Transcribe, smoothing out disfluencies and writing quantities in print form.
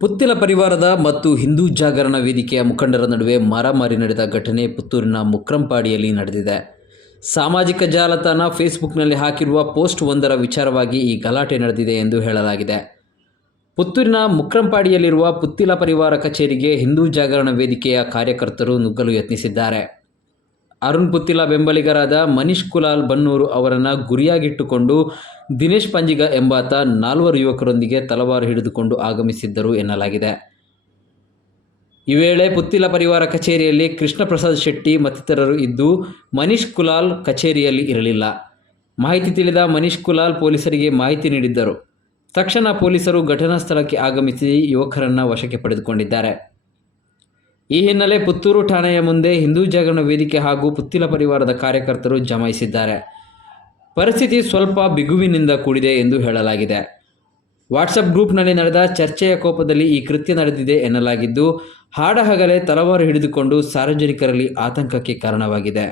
ಪುತ್ತಿಲ ಪರಿವಾರದ ಮತ್ತು ಹಿಂದೂ ಜಾಗರಣ ವೇದಿಕೆಯ ಮುಖಂಡರ ನಡುವೆ ಮಾರಾಮಾರಿ ನಡೆದ ಘಟನೆ ಪುತ್ತೂರಿನ ಮುಕ್ರಂಪಾಡಿಯಲ್ಲಿ ನಡೆದಿದೆ. ಸಾಮಾಜಿಕ ಜಾಲತಾಣ ಫೇಸ್ಬುಕ್ನಲ್ಲಿ ಹಾಕಿರುವ ಪೋಸ್ಟ್ ಒಂದರ ವಿಚಾರವಾಗಿ ಈ ಗಲಾಟೆ ನಡೆದಿದೆ ಎಂದು ಹೇಳಲಾಗಿದೆ. ಪುತ್ತೂರಿನ ಮುಕ್ರಂಪಾಡಿಯಲ್ಲಿರುವ ಪುತ್ತಿಲ ಪರಿವಾರ ಕಚೇರಿಗೆ ಹಿಂದೂ ಜಾಗರಣ ವೇದಿಕೆಯ ಕಾರ್ಯಕರ್ತರು ನುಗ್ಗಲು ಯತ್ನಿಸಿದ್ದಾರೆ. ಅರುಣ್ ಪುತ್ತಿಲ ಬೆಂಬಲಿಗರಾದ ಮನೀಶ್ ಕುಲಾಲ್ ಬನ್ನೂರು ಅವರನ್ನು ಗುರಿಯಾಗಿಟ್ಟುಕೊಂಡು ದಿನೇಶ್ ಪಂಜಿಗ ಎಂಬಾತ 4 ಯುವಕರೊಂದಿಗೆ ತಲವಾರು ಹಿಡಿದುಕೊಂಡು ಆಗಮಿಸಿದ್ದರು ಎನ್ನಲಾಗಿದೆ. ಈ ವೇಳೆ ಪುತ್ತಿಲ ಪರಿವಾರ ಕಚೇರಿಯಲ್ಲಿ ಕೃಷ್ಣ ಪ್ರಸಾದ್ ಶೆಟ್ಟಿ ಮತ್ತಿತರರು ಇದ್ದು ಮನೀಶ್ ಕುಲಾಲ್ ಕಚೇರಿಯಲ್ಲಿ ಇರಲಿಲ್ಲ. ಮಾಹಿತಿ ತಿಳಿದ ಮನೀಶ್ ಕುಲಾಲ್ ಪೊಲೀಸರಿಗೆ ಮಾಹಿತಿ ನೀಡಿದ್ದರು. ತಕ್ಷಣ ಪೊಲೀಸರು ಘಟನಾ ಸ್ಥಳಕ್ಕೆ ಆಗಮಿಸಿ ಯುವಕರನ್ನು ವಶಕ್ಕೆ ಪಡೆದುಕೊಂಡಿದ್ದಾರೆ. ಈ ಹಿನ್ನೆಲೆ ಪುತ್ತೂರು ಠಾಣೆಯ ಮುಂದೆ ಹಿಂದೂ ಜಾಗರಣ ವೇದಿಕೆ ಹಾಗೂ ಪುತ್ತಿಲ ಪರಿವಾರದ ಕಾರ್ಯಕರ್ತರು ಜಮಾಯಿಸಿದ್ದಾರೆ. ಪರಿಸ್ಥಿತಿ ಸ್ವಲ್ಪ ಬಿಗುವಿನಿಂದ ಕೂಡಿದೆ ಎಂದು ಹೇಳಲಾಗಿದೆ. ವಾಟ್ಸಪ್ ಗ್ರೂಪ್ನಲ್ಲಿ ನಡೆದ ಚರ್ಚೆಯ ಕೋಪದಲ್ಲಿ ಈ ಕೃತ್ಯ ನಡೆದಿದೆ ಎನ್ನಲಾಗಿದ್ದು, ಹಾಡಹಗಲೇ ತಲವಾರು ಹಿಡಿದುಕೊಂಡು ಸಾರ್ವಜನಿಕರಲ್ಲಿ ಆತಂಕಕ್ಕೆ ಕಾರಣವಾಗಿದೆ.